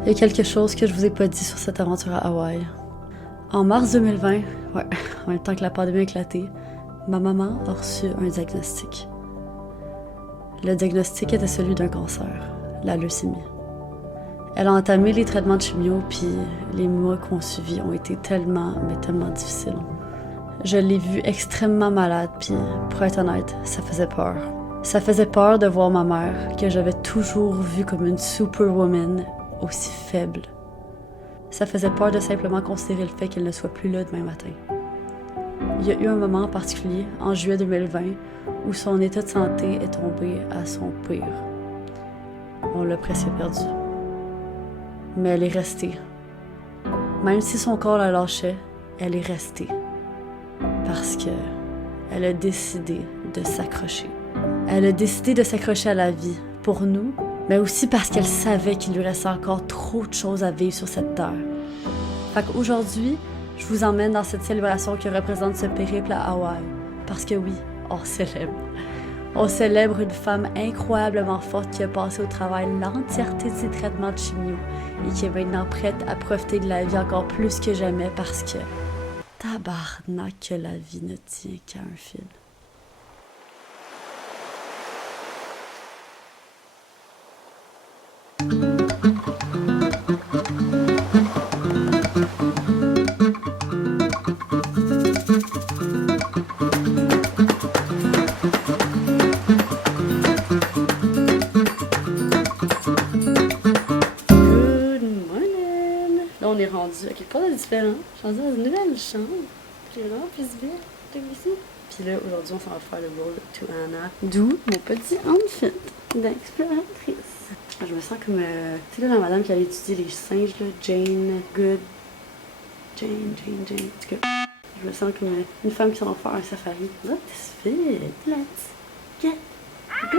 Il y a quelque chose que je vous ai pas dit sur cette aventure à Hawaï. En mars 2020, ouais, en même temps que la pandémie a éclaté, ma maman a reçu un diagnostic. Le diagnostic était celui d'un cancer, la leucémie. Elle a entamé les traitements de chimio, puis les mois qui ont suivi ont été tellement, mais tellement difficiles. Je l'ai vue extrêmement malade, puis pour être honnête, ça faisait peur. Ça faisait peur de voir ma mère, que j'avais toujours vue comme une superwoman, aussi faible. Ça faisait peur de simplement considérer le fait qu'elle ne soit plus là demain matin. Il y a eu un moment en particulier, en juillet 2020, où son état de santé est tombé à son pire. On l'a presque perdu. Mais elle est restée. Même si son corps la lâchait, elle est restée. Parce que elle a décidé de s'accrocher. Elle a décidé de s'accrocher à la vie, pour nous, mais aussi parce qu'elle savait qu'il lui restait encore trop de choses à vivre sur cette terre. Fait qu'aujourd'hui, je vous emmène dans cette célébration que représente ce périple à Hawaï. Parce que oui, on célèbre. On célèbre une femme incroyablement forte qui a passé au travail l'entièreté de ses traitements de chimio et qui est maintenant prête à profiter de la vie encore plus que jamais parce que tabarnak que la vie ne tient qu'à un fil. On est rendu à quelque part de différent. Je suis rendue dans une nouvelle chambre. J'ai vraiment plus bien. Ici. Puis là, aujourd'hui, on s'en va faire le roll to Anna. D'où mon petit outfit d'exploratrice. Je me sens comme, tu sais, là, la madame qui allait étudier les singes, là, Jane Good. Jane. En tout cas, je me sens comme une femme qui s'en va faire un safari. Look, this fit. Let's get go.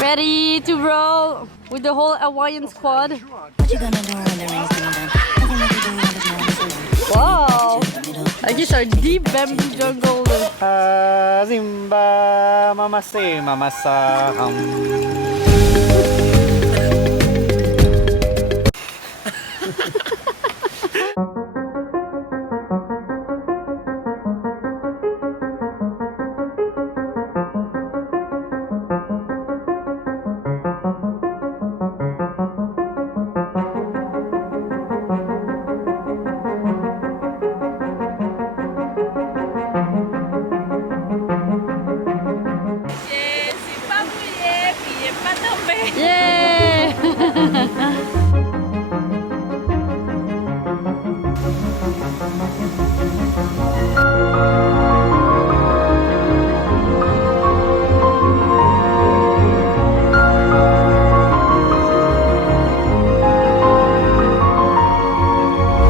Ready to roll with the whole Hawaiian squad. What you gonna do when the rain's coming down? What you gonna do when the snow is Wow! Ok, c'est un deep bamboo jungle. Zimba, mamase, mamasa. Yeah!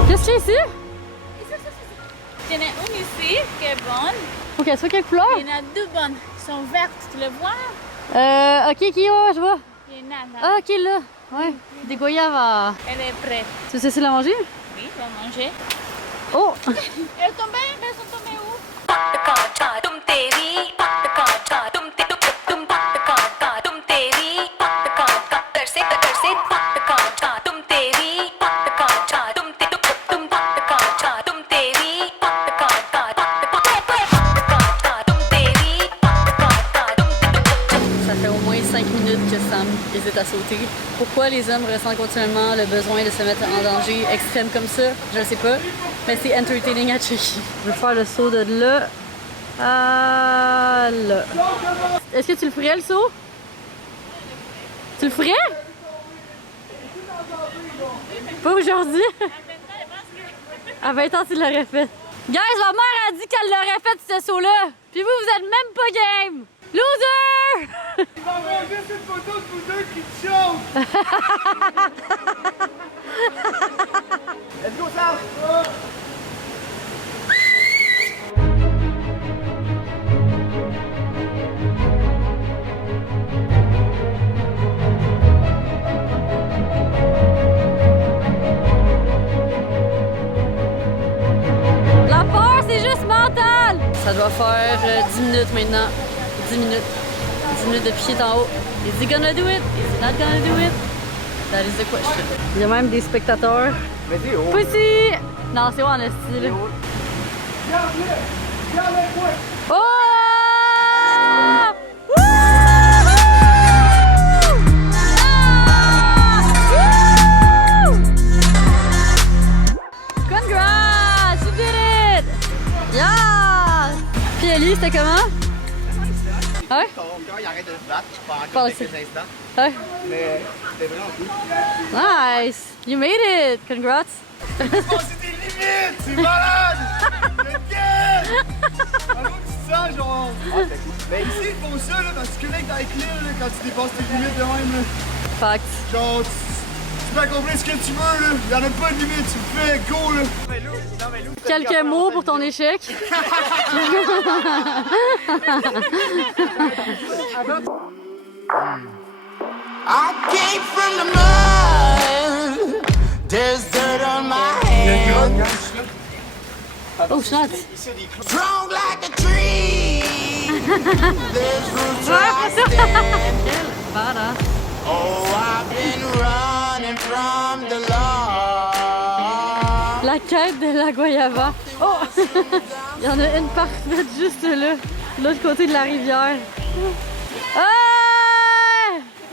Qu'est-ce qu'il y a ici? Il y en a une ici qui est bonne. Faut qu'elle soit quelle couleur? Il y en a deux bonnes. Elles sont vertes, tu les vois? Ok, ouais, je vois. Il y en a là. Ah, ok, là. Ouais. Des goyaves à... Elle est prête. Tu sais la manger? Oui, on va manger. Oh! Elle est tombée? Elles sont tombées où? Ça fait au moins 5 minutes que Sam hésite à sauter. Pourquoi les hommes ressentent continuellement le besoin de se mettre en danger extrême comme ça? Je ne sais pas. Mais c'est entertaining à checker. Je vais faire le saut de là à là. Est-ce que tu le ferais le saut? Tu le ferais? Pas aujourd'hui? À 20 ans, tu l'aurais fait. Guys, ma mère a dit qu'elle l'aurait fait ce saut-là. Puis vous êtes même pas game. Loser! Il va manger cette photo de vous deux qui te chauffent! Let's go, Sam! Ça doit faire 10 minutes maintenant. 10 minutes. 10 minutes depuis qu'il est en haut. Is he gonna do it? Is he not gonna do it? That is the question. Il y a même des spectateurs. Vas-y, oh. Pussy! Non, c'est où en style? Oh! Congrats! You did it! Yeah! Puis Ellie, c'était comment? Ouais? Ton cœur, il arrête de se battre pendant Pas quelques aussi. instants. Ouais. Mais c'était vraiment cool. Nice! You made it! Congrats! Oh, c'est des limites! C'est malade! Lequel? Alors tu te sens genre. Ben ici ils font ça là, parce que connecte avec l'île là, quand tu dépasses tes limites de même là. Fact. Genre tu peux accomplir ce que tu veux là. Y'en a pas de limite, tu le fais, go là! Quelques mots pour ton échec. I came from the mud. There's dirt on my hands. Oh, snot! Strong like a tree. There's roots where I stand. Badass. Oh, I've been running from the law. La quête de la guayaba. Oh! Il y en a une parfaite juste là, de l'autre côté de la rivière. Ah!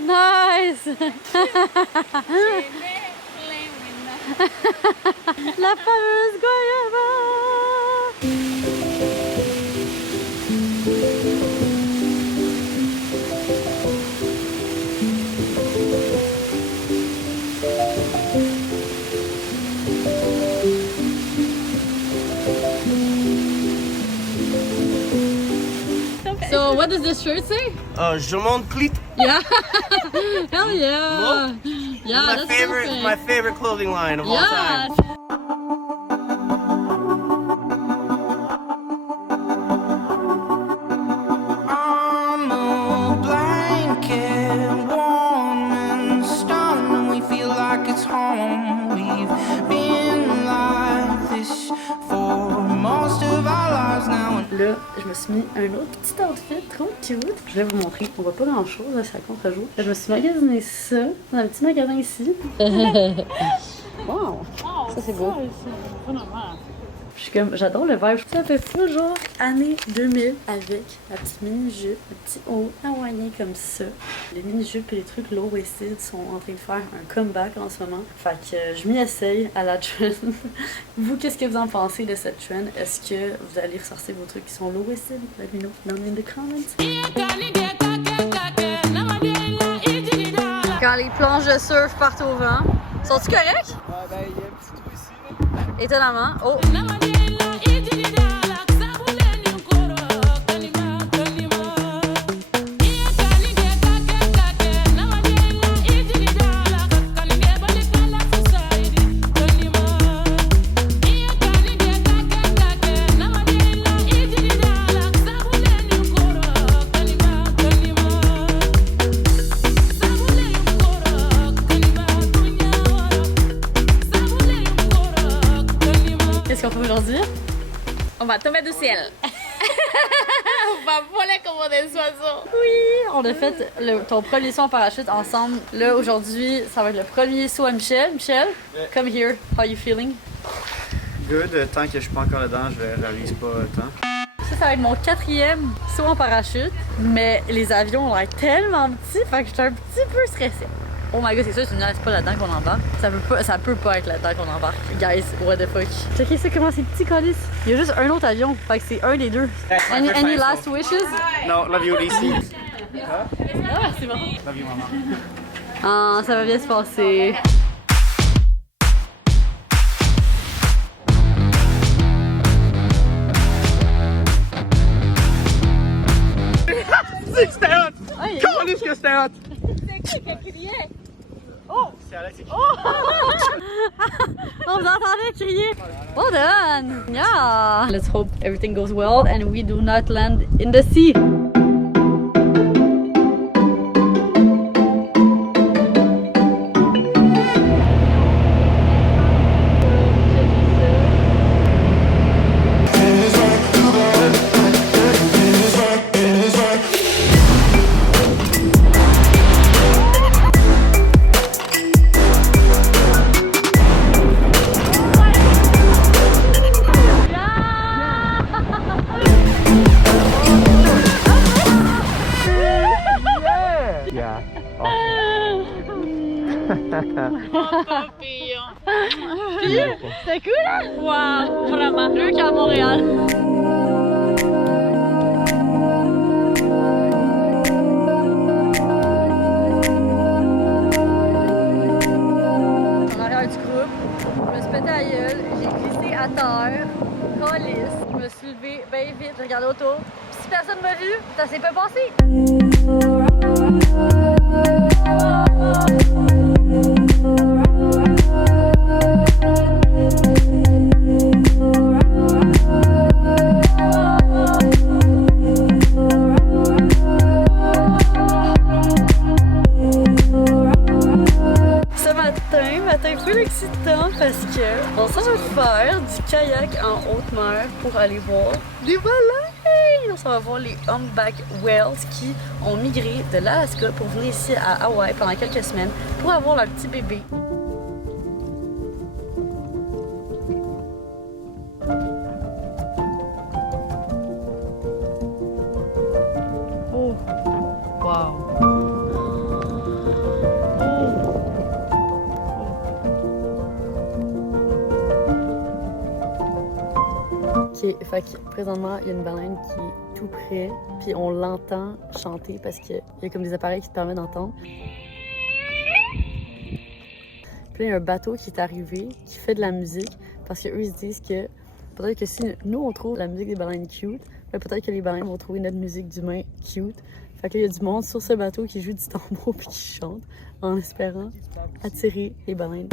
Nice! La fameuse guayaba! So what does this shirt say? Je monte clit. Yeah. Hell yeah. Yeah, My that's favorite, perfect. my favorite clothing line of all Yeah. time. I'm a blanket, warm and stunned, and we feel like it's home. We've been like this for most of our lives now. Là, je me suis mis un autre petit outfit trop cute. Je vais vous montrer. On voit pas grand chose, là, c'est à contre-jour. Je me suis magasiné ça dans un petit magasin ici. Wow! Ça, c'est beau. Je suis comme, j'adore le vibe. Ça fait full genre année 2000 avec la petite mini-jupe, le petit haut hawaïen comme ça. Les mini-jupes et les trucs low-waisted sont en train de faire un comeback en ce moment. Fait que je m'y essaye à la trend. Vous, qu'est-ce que vous en pensez de cette trend? Est-ce que vous allez ressortir vos trucs qui sont low-waisted? Let me know down in the comments. Quand les planches de surf partent au vent, sont-ils corrects? Ben il y a un petit trou ici là. Étonnamment. Oh! Qu'est-ce qu'on fait aujourd'hui? On va tomber du ciel. On va voler comme des oiseaux. Oui! On a fait ton premier saut en parachute ensemble. Là, aujourd'hui, ça va être le premier saut à Michel. Michel, come here. How are you feeling? Good, tant que je suis pas encore dedans, je réalise pas tant. Ça va être mon 4e saut en parachute. Mais les avions ont l'air tellement petits, fait que j'étais un petit peu stressée. Oh my god, c'est sûr, c'est pas là-dedans qu'on embarque. Ça peut pas être là-dedans qu'on embarque. Guys, what the fuck. Checkez ça, comment c'est petit, colis. Il y a juste un autre avion, fait que c'est un des deux. Any last wishes? Non, love you, DC. Ah, c'est bon. Love you, maman. Ah, ça va bien se passer. C'était hot! Hey, Comment est-ce que c'était hot? C'est Alex qui on vous entendait crier. Well done! Yeah! Let's hope everything goes well and we do not land in the sea. C'était cool, hein? Wow, vraiment. Mieux qu'à Montréal. En arrière du groupe, je me suis pété à la gueule, j'ai glissé à terre, calisse, je me suis levée bien vite, j'ai regardé autour. Puis si personne m'a vu, ça s'est pas passé. Matin full excitant parce que on s'en va faire du kayak en haute mer pour aller voir les baleines. On s'en va voir les humpback whales qui ont migré de l'Alaska pour venir ici à Hawaï pendant quelques semaines pour avoir leur petit bébé. Oh, wow. Ok, fait que présentement, il y a une baleine qui est tout près, puis on l'entend chanter parce qu'il y a comme des appareils qui te permettent d'entendre. Puis là, il y a un bateau qui est arrivé, qui fait de la musique, parce qu'eux, ils se disent que peut-être que si nous, on trouve la musique des baleines cute, peut-être que les baleines vont trouver notre musique d'humain cute. Fait qu'il y a du monde sur ce bateau qui joue du tambour puis qui chante, en espérant attirer les baleines.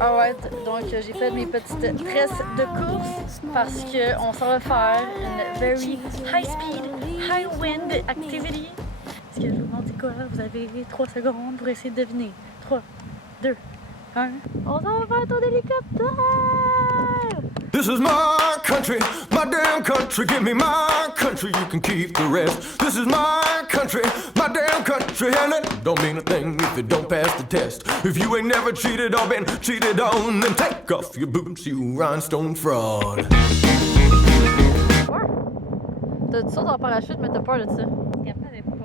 Ah ouais, donc j'ai fait mes petites tresses de course parce qu'on s'en va faire une very high speed, high wind activity. Est-ce que je vous demande c'est quoi? Vous avez 3 secondes pour essayer de deviner. 3, 2, 1. On s'en va faire un tour d'hélicoptère! This is my country, my damn country. Give me my country, you can keep the rest. This is my country, my damn country. And it don't mean a thing if it don't pass the test. If you ain't never cheated or been cheated on, then take off your boots, you rhinestone fraud. T'as du saut en parachute, mais t'as peur de ça. Capable de pas.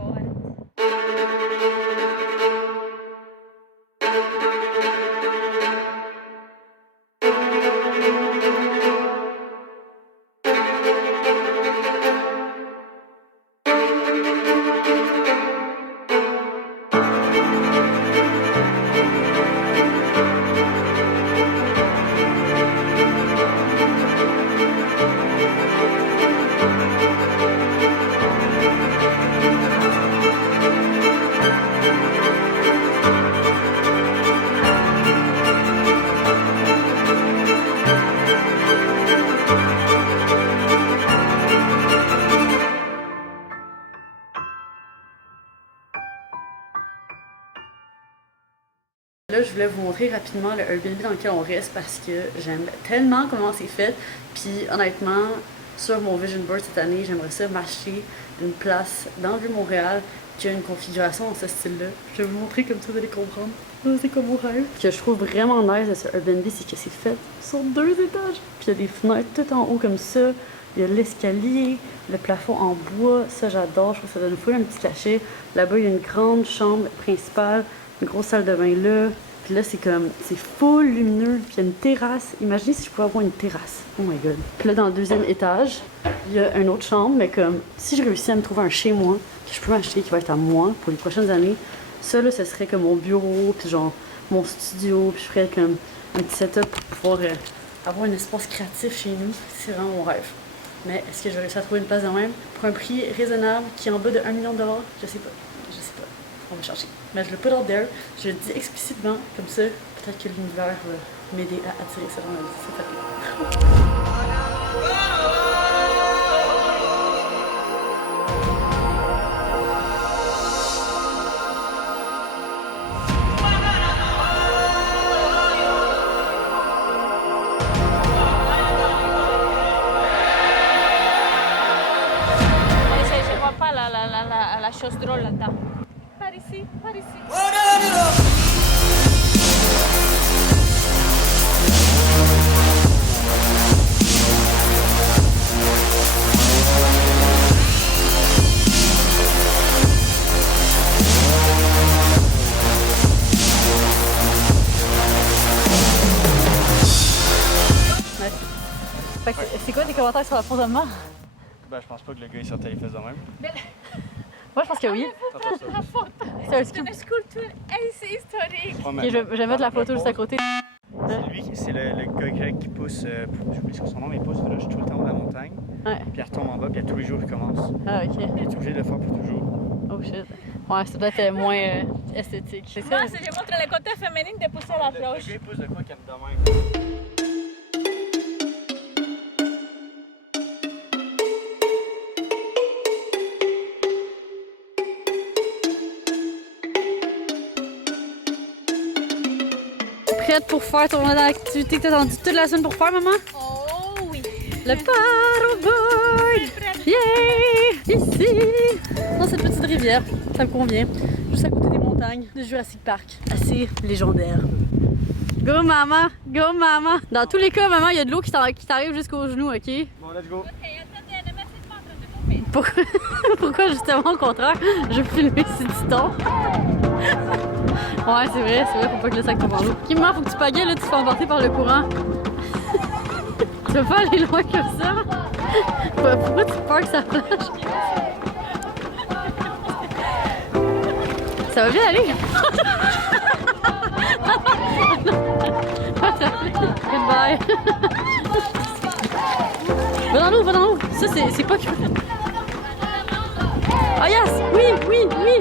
Là, je voulais vous montrer rapidement le Airbnb dans lequel on reste parce que j'aime tellement comment c'est fait. Puis honnêtement, sur mon vision board cette année, j'aimerais ça m'acheter une place dans le Vieux-Montréal qui a une configuration dans ce style-là. Je vais vous montrer comme ça, vous allez comprendre. C'est comme mon rêve. Ce que je trouve vraiment nice de ce Airbnb, c'est que c'est fait sur 2 étages. Puis il y a des fenêtres tout en haut comme ça. Il y a l'escalier, le plafond en bois. Ça, j'adore. Je trouve que ça donne full un petit cachet. Là-bas, il y a une grande chambre principale, une grosse salle de bain là. Puis là, c'est full lumineux. Puis il y a une terrasse. Imaginez si je pouvais avoir une terrasse. Oh my god. Puis là, dans le 2e étage, il y a une autre chambre. Mais comme si je réussis à me trouver un chez moi que je peux m'acheter, qui va être à moi pour les prochaines années, ça là, ce serait comme mon bureau, puis genre mon studio. Puis je ferais comme un petit setup pour pouvoir avoir un espace créatif chez nous. C'est vraiment mon rêve. Mais est-ce que je vais réussir à trouver une place de même pour un prix raisonnable qui est en bas de $1 million? Je sais pas. Je sais pas. On va chercher. Mais je le put out there. Je le dis explicitement. Comme ça, peut-être que l'univers va m'aider à attirer ça dans ma vie. C'est fait. Je vois pas la chose drôle là-dedans. Par ici, par ici. commentaires sur la photo de mort? Ben, je pense pas que le gars il sortait les fesses de même. Moi, je pense que oui. C'est un scoop. Une sculpture assez historique. Ok, je vais mettre la photo juste à côté. C'est le gars grec qui pousse, j'oublie son nom, mais il pousse de tout le temps de la montagne. Ouais. Puis il retombe en bas, puis à tous les jours il commence. Ah, ok. Il est obligé de le faire pour toujours. Oh shit. Ouais, c'est peut-être moins esthétique. C'est ça? Moi, je montre le côté féminin de pousser la Le cloche. gars il pousse de quoi qu'il aime de même. Prête pour faire ton activité que t'as attendu toute la semaine pour faire, maman? Oh oui. Le paddleboard! Yeah! Ici! Dans cette petite rivière, ça me convient. Juste à côté des montagnes de Jurassic Park. Assez légendaire. Go maman! Go maman! Dans tous les cas, maman, il y a de l'eau qui t'arrive jusqu'aux genoux, ok? Bon, let's go. Ok, attendez, ne me faites pas en train de tomber. Pourquoi justement au contraire, je filmer si tu tombes? Ouais, c'est vrai, faut pas que le sac tombe en l'eau. Ok, maman, faut que tu pagaies, là, tu te fais emporter par le courant. Tu vas pas aller loin comme ça? Pourquoi tu parques sa plage? Ça va bien aller? Goodbye. Va dans l'eau, va dans l'eau. Ça, c'est pas que... Ah yes! Oui, oui, oui!